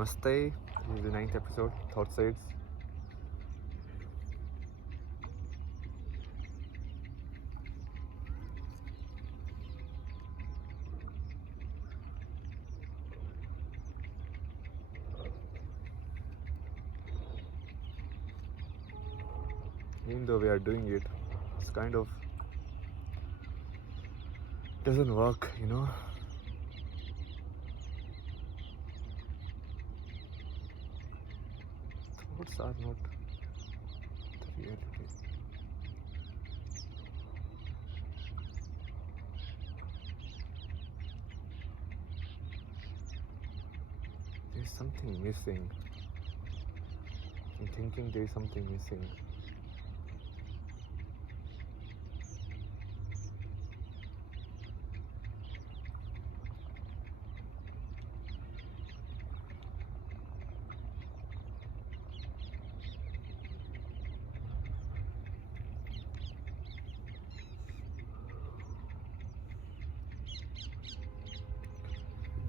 Namaste, this is the 9th episode, Thought Sides. Even though we are doing it, it's kind of doesn't work, Thoughts are not the reality. There's something missing. In thinking, there's something missing.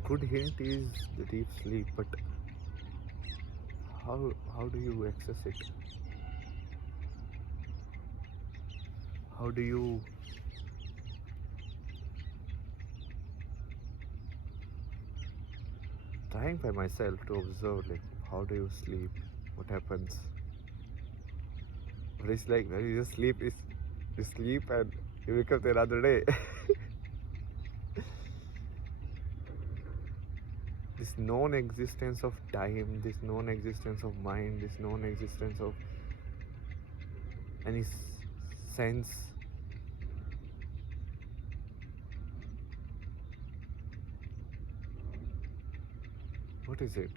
Good hint is the deep sleep, but how do you access it? How do you trying by myself to observe, like, how do you sleep, what happens? But it's like when you just sleep, you sleep and you wake up the other day. This non-existence of time, this non-existence of mind, this non-existence of any sense. What is it?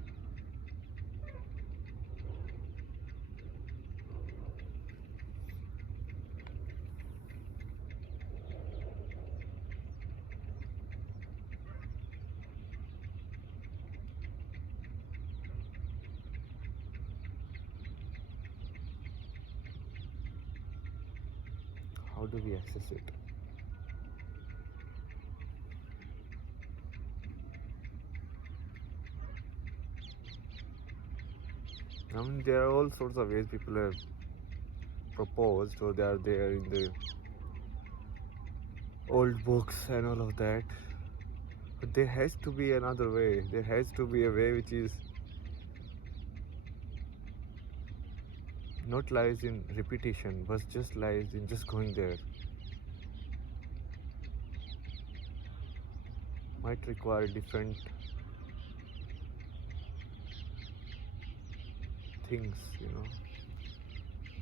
How do we access it? I mean, there are all sorts of ways people have proposed, or they are there in the old books and all of that. But there has to be another way. There has to be a way which is not lies in repetition, but just lies in just going there. Might require different things,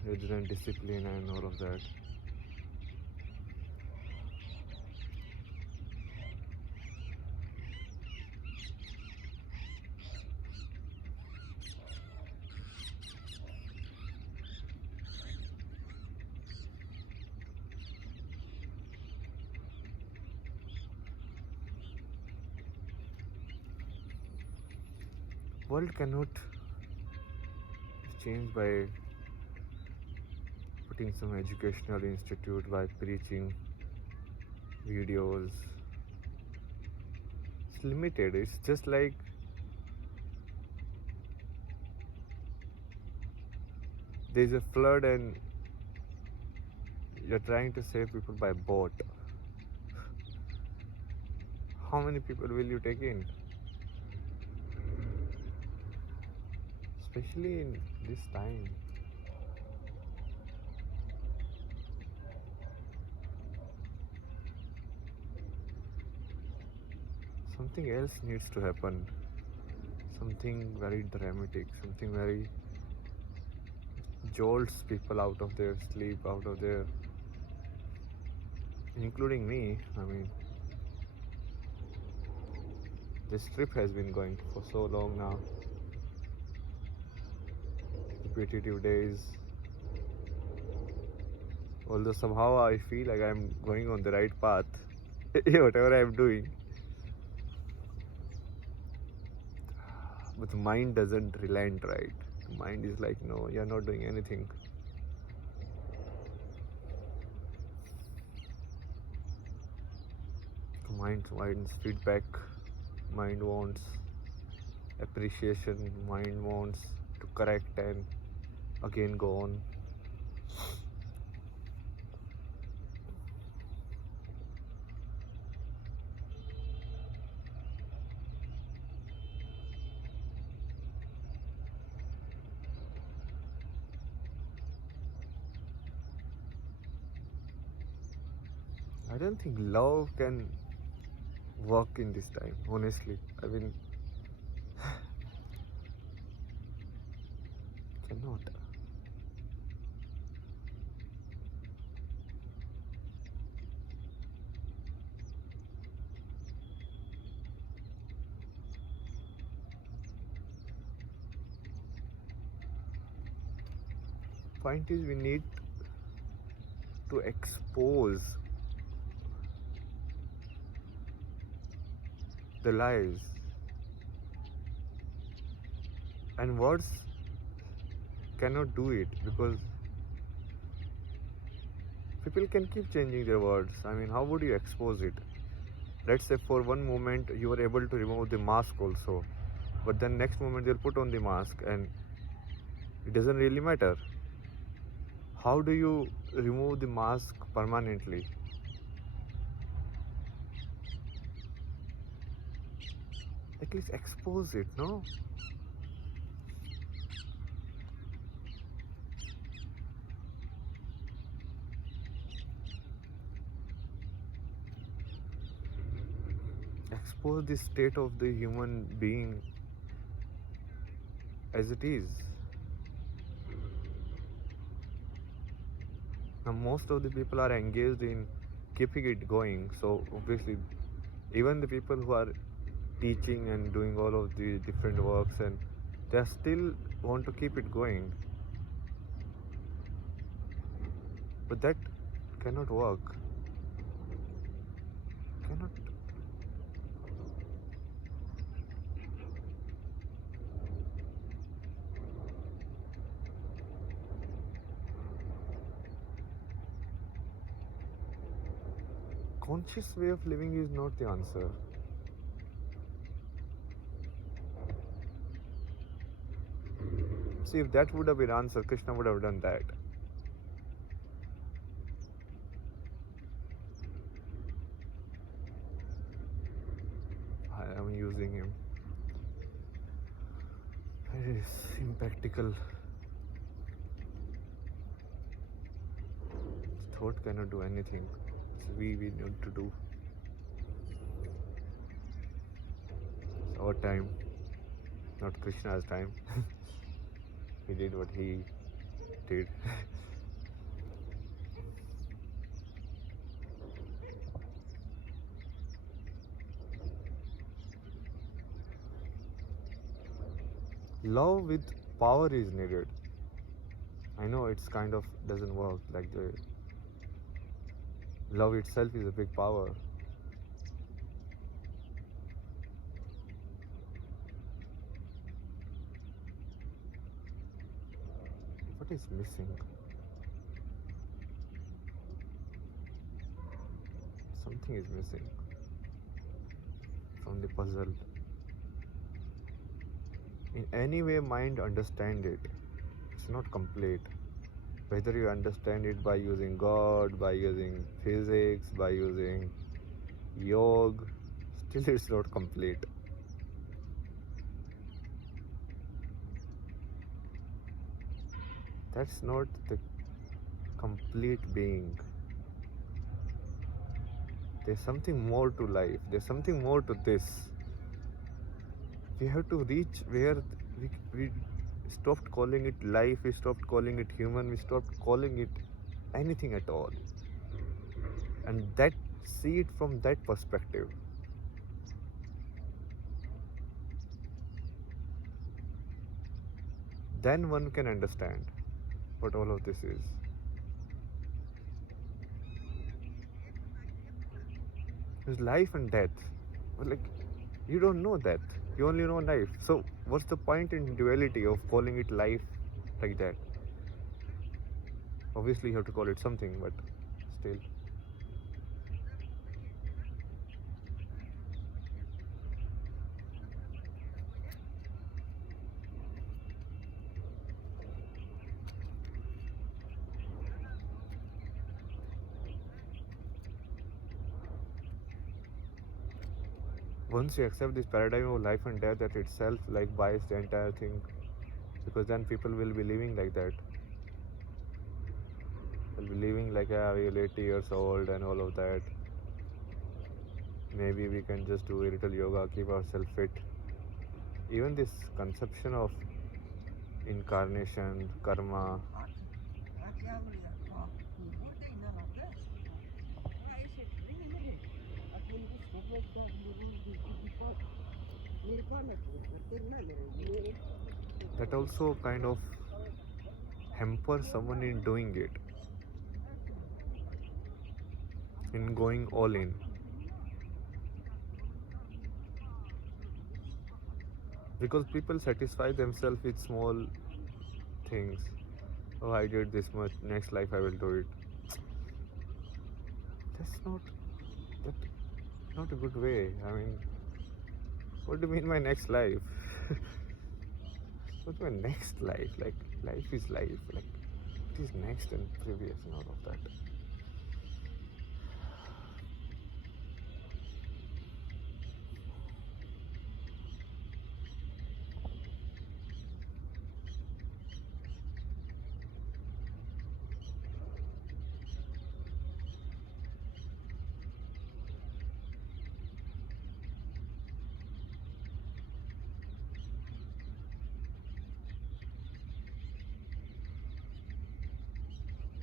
rather than discipline and all of that. World cannot change by putting some educational institute, by preaching videos. It's limited. It's just like there's a flood and you're trying to save people by boat. How many people will you take in? Especially in this time. Something else needs to happen. Something very dramatic, something very jolts people out of their sleep, out of their, including me. I mean, this trip has been going for so long now. Repetitive days. Although somehow I feel like I'm going on the right path, whatever I'm doing. But the mind doesn't relent, right? The mind is like, no, you're not doing anything. The mind wants feedback. Mind wants appreciation mind wants to correct and again go on. I don't think love can work in this time, honestly. I mean, cannot. Point is, we need to expose the lies, and words cannot do it because people can keep changing their words. I mean, how would you expose it? Let's say for one moment you are able to remove the mask also, but then next moment they'll put on the mask and it doesn't really matter. How do you remove the mask permanently? At least expose it, no? Expose the state of the human being as it is. Now, most of the people are engaged in keeping it going, so obviously, even the people who are teaching and doing all of the different works, and they still want to keep it going, but that cannot work. Cannot. Conscious way of living is not the answer. See, if that would have been answer, Krishna would have done that. I am using him. It is impractical. Thought cannot do anything. So we need to do. It's our time, not Krishna's time. He did what he did. Love with power is needed. I know it's kind of doesn't work like the love itself is a big power. What is missing? Something is missing from the puzzle. In any way mind understand it, it's not complete. Whether you understand it by using God, by using physics, by using yoga, still it's not complete. That's not the complete being. There's something more to life. There's something more to this. We have to reach where we stopped calling it life, we stopped calling it human, we stopped calling it anything at all. And that, see it from that perspective. Then one can understand what all of this is. There's life and death. But like, you don't know death, you only know life. So what's the point in duality of calling it life like that? Obviously you have to call it something, but still. Once you accept this paradigm of life and death, that itself like buys the entire thing, because then people will be living like that. They'll be living like, yeah, we're 80 years old and all of that. Maybe we can just do a little yoga, keep ourselves fit. Even this conception of incarnation, karma, that also kind of hampers someone in doing it, in going all in. Because people satisfy themselves with small things. Oh, I did this much, next life I will do it. That's not a good way. I mean, what do you mean by next life? What's my next life? Like, life is life. Like, it is next and previous and all of that.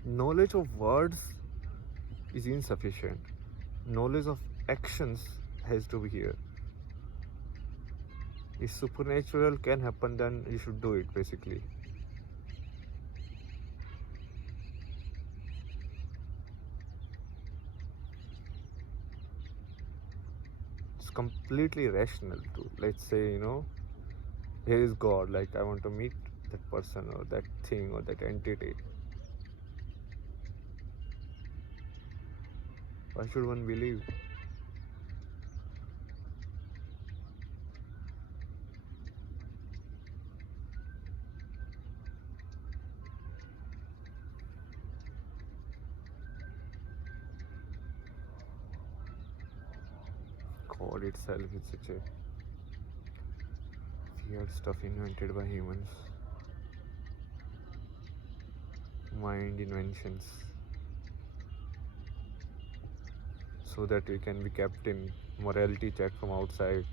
Knowledge of words is insufficient. Knowledge of actions has to be here. If supernatural can happen, then you should do it, basically. It's completely rational to, let's say, here is God, like I want to meet that person or that thing or that entity. Why should one believe? God itself is such a weird stuff invented by humans. Mind inventions. So that we can be kept in morality check from outside.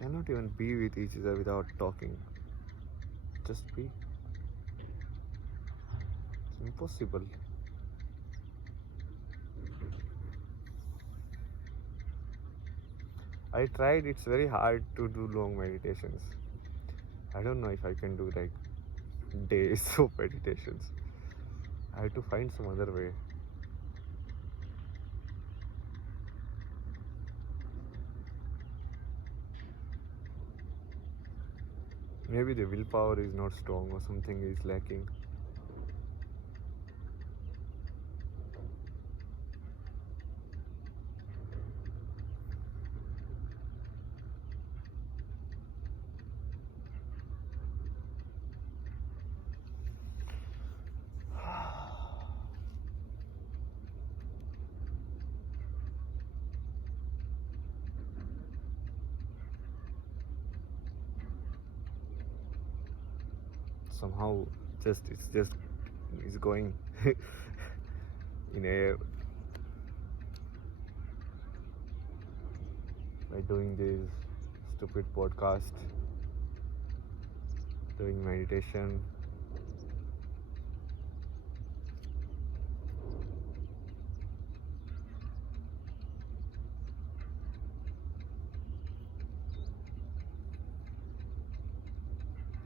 Cannot even be with each other without talking. Just be. It's impossible. I tried, it's very hard to do long meditations. I don't know if I can do like days of meditations. I have to find some other way. Maybe the willpower is not strong or something is lacking. somehow it's going in air by doing this stupid podcast, doing meditation.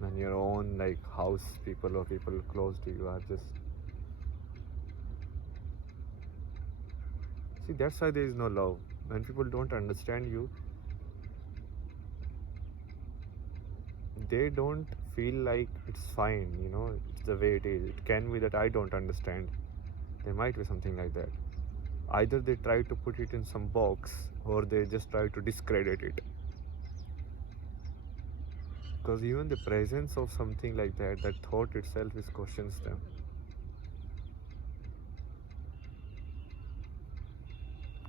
And your own like house people or people close to you are just see, that's why there is no love. When people don't understand you, they don't feel like it's fine, it's the way it is. It can be that I don't understand. There might be something like that. Either they try to put it in some box or they just try to discredit it. Because even the presence of something like that thought itself is questions them.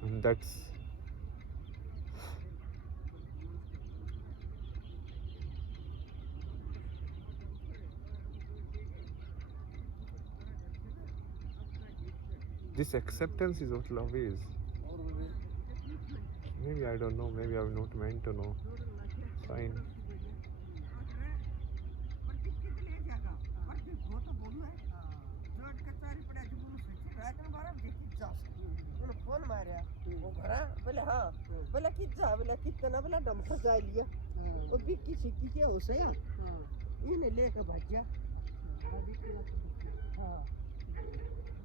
And that's this acceptance is what love is. Maybe I don't know, maybe I'm not meant to know. Fine. Phone Maria वो घरा बोले हाँ बोला कितना बोला कितना बोला dumper जा लिया वो बिक्की सिक्की के हो सया इन्हें लेकर भजिया हाँ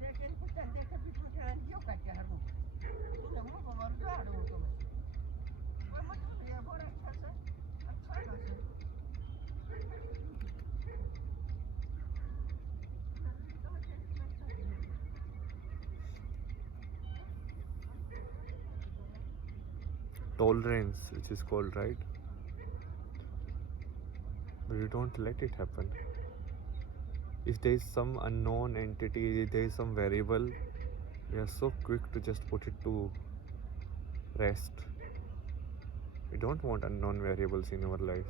देखे कुछ देखे भी कुछ रंजियो का क्या हर वो वो कमर जा रहा हूँ तो मैं मतलब ये बड़ा अच्छा लगा Tolerance, which is called, right? But you don't let it happen. If there is some unknown entity, if there is some variable, we are so quick to just put it to rest. We don't want unknown variables in our life.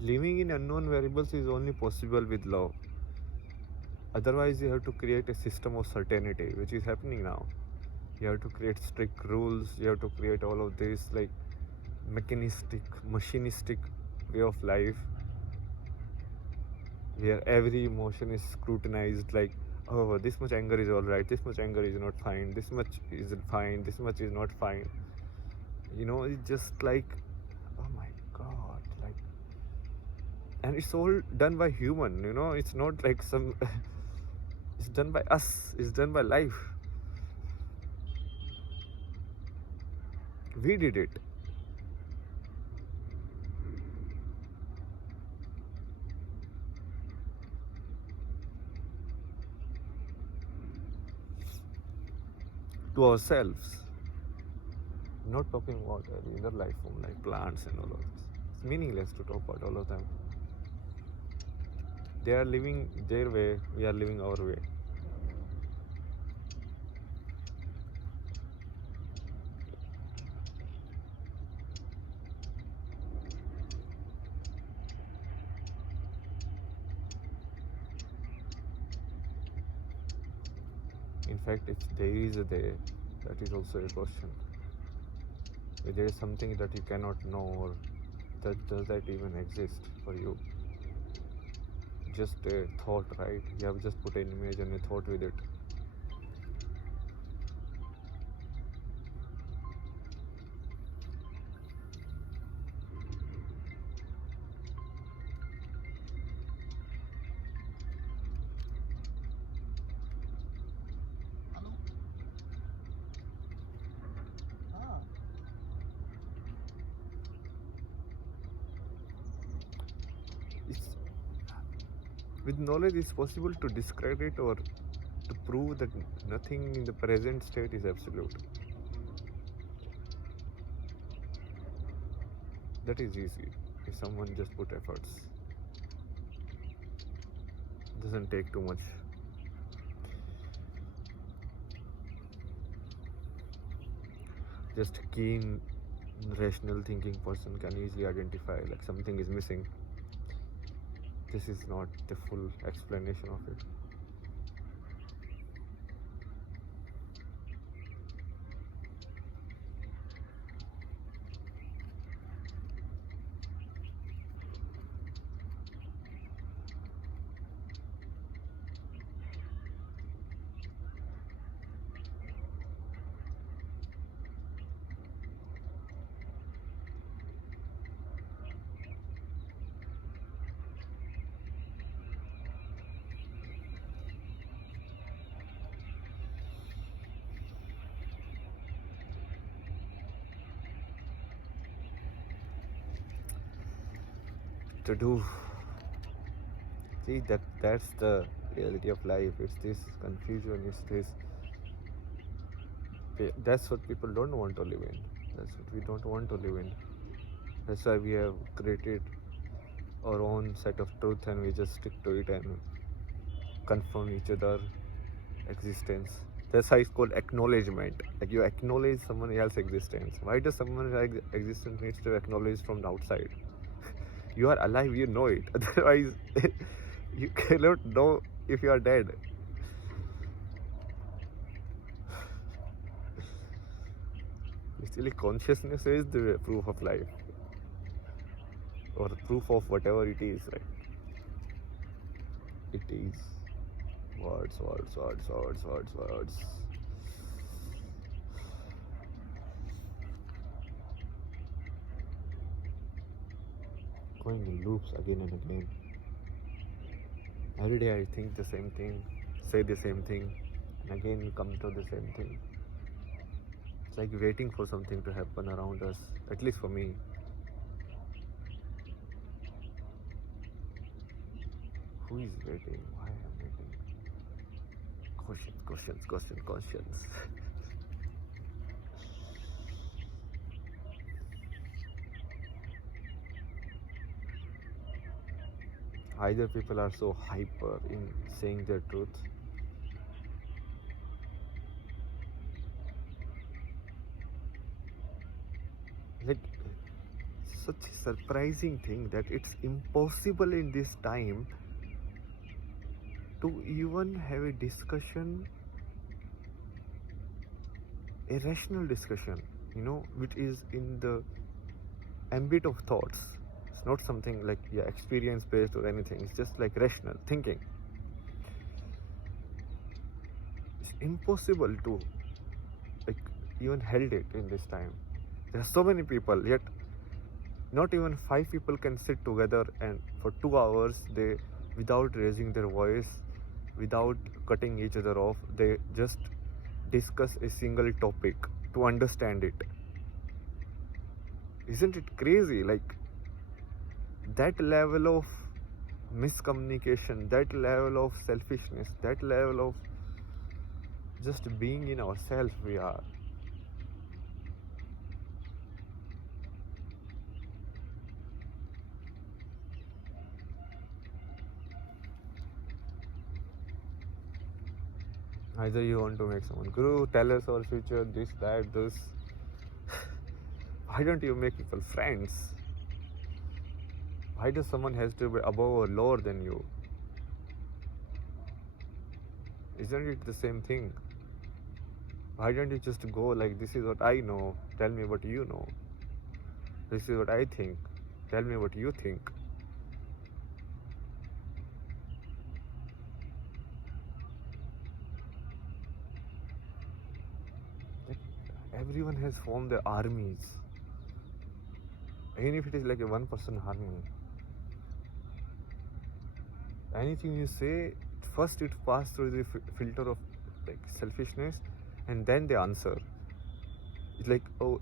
Living in unknown variables is only possible with love. Otherwise, you have to create a system of certainty, which is happening now. You have to create strict rules. You have to create all of this like mechanistic, machinistic way of life, where every emotion is scrutinized. Like, oh, this much anger is all right. This much anger is not fine. This much is fine. This much is not fine. It's just like, oh my God, like, and it's all done by human. It's not like some. It's done by us. It's done by life. We did it. To ourselves. Not talking about any other life form like plants and all of this. It's meaningless to talk about all of them. They are living their way, we are living our way. In fact, if there is a day, that is also a question. If there is something that you cannot know, or does that even exist for you? Just a thought, right? You have just put an image and a thought with it. With knowledge, it's possible to discredit or to prove that nothing in the present state is absolute. That is easy if someone just put efforts. It doesn't take too much. just keen, rational thinking person can easily identify like something is missing. This is not the full explanation of it. To do, see, that's the reality of life. It's this confusion, it's this, that's what people don't want to live in. That's what we don't want to live in. That's why we have created our own set of truth and we just stick to it and confirm each other existence. That's why it's called acknowledgement. Like you acknowledge someone else's existence. Why does someone else's existence needs to be acknowledged from the outside? You are alive, you know it. Otherwise, you cannot know if you are dead. Actually, consciousness is the proof of life, or the proof of whatever it is, right? It is words, words, words, words, words, words. Going in loops again and again. Every day I think the same thing, say the same thing, and again you come to the same thing. It's like waiting for something to happen around us, at least for me. Who is waiting? Why am I waiting? Questions. Either people are so hyper in saying their truth, like such a surprising thing that it's impossible in this time to even have a discussion, a rational discussion, which is in the ambit of thoughts. It's not something like experience based or anything. It's just like rational thinking. It's impossible to like even held it in this time. There are so many people, yet not even 5 people can sit together and for 2 hours they, without raising their voice, without cutting each other off, they just discuss a single topic to understand it. Isn't it crazy? Like that level of miscommunication, that level of selfishness, that level of just being in ourselves we are. Either you want to make someone guru, tell us our future, this, that, this. Why don't you make people friends? Why does someone has to be above or lower than you? Isn't it the same thing? Why don't you just go like, this is what I know, tell me what you know. This is what I think, tell me what you think. Everyone has formed their armies. Even if it is like a one-person army. Anything you say, first it passes through the filter of like selfishness, and then they answer. It's like, oh,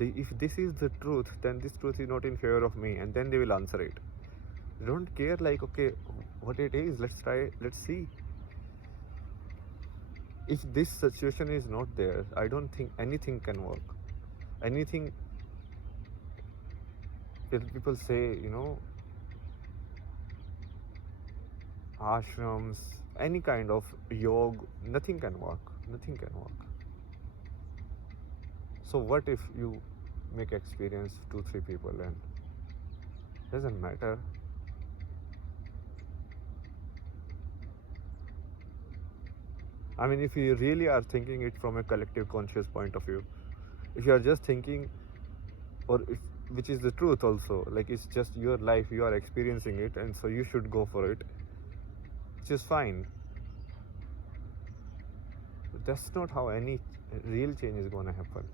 if this is the truth, then this truth is not in favor of me, and then they will answer it. They don't care like, okay, what it is, let's try, let's see. If this situation is not there, I don't think anything can work. Anything, people say, ashrams, any kind of yoga, nothing can work. So what if you make experience 2-3 people and doesn't matter? I mean, if you really are thinking it from a collective conscious point of view, if you are just thinking, or if, which is the truth also, like it's just your life, you are experiencing it, and so you should go for it, which is fine. But that's not how any real change is going to happen.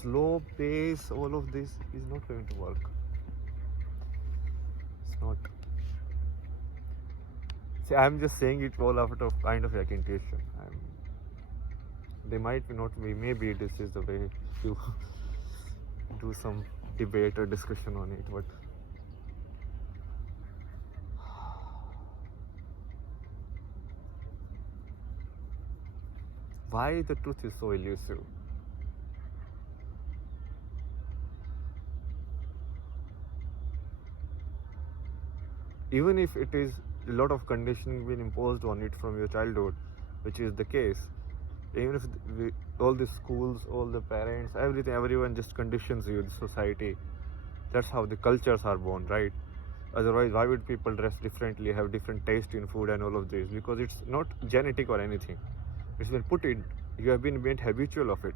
Slow pace, all of this is not going to work. It's not. See, I'm just saying it all out of kind of like intuition. They might not be, maybe this is the way to do some debate or discussion on it, but why the truth is so elusive? Even if it is a lot of conditioning being imposed on it from your childhood, which is the case, even if all the schools, all the parents, everything, everyone just conditions you, the society, that's how the cultures are born, right? Otherwise, why would people dress differently, have different taste in food and all of this? Because it's not genetic or anything. It's been put in, you have been made habitual of it.